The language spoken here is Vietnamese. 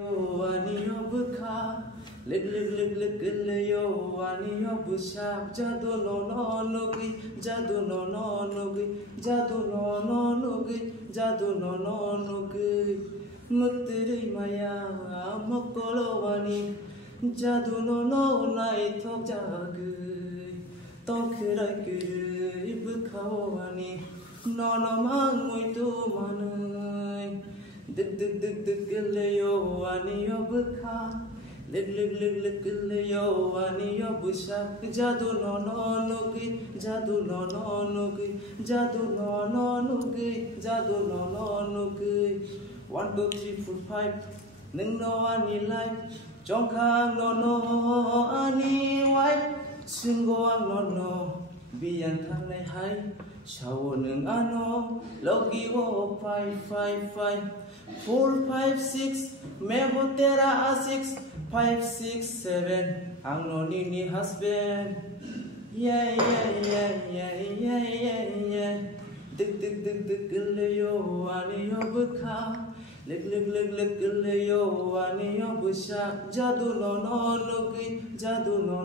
Wani obka, lik yo. Wani obushap, jadu no nugi, jadu no nugi, jadu no nugi, jadu no nugi. Mutiri maya, mokolo wani, jadu no nai tok jagi. Tokira kiri, ibka wani, no mang muito manai. Dik yo ani yo bukha lik yo ani yo busha jadu no nugi jadu no nugi jadu no nugi jadu no nugi 1 2 3 4 5 nung no ani life jongkang no ani white singo ang no biyan thang nai hai shawo nung ano logi wo 5 4 5 6 mebo tera 6 5 6 7 ang no ni husband yeah dik yo ani yo bukha lik yo ani yo busha jadu no nugi jadu no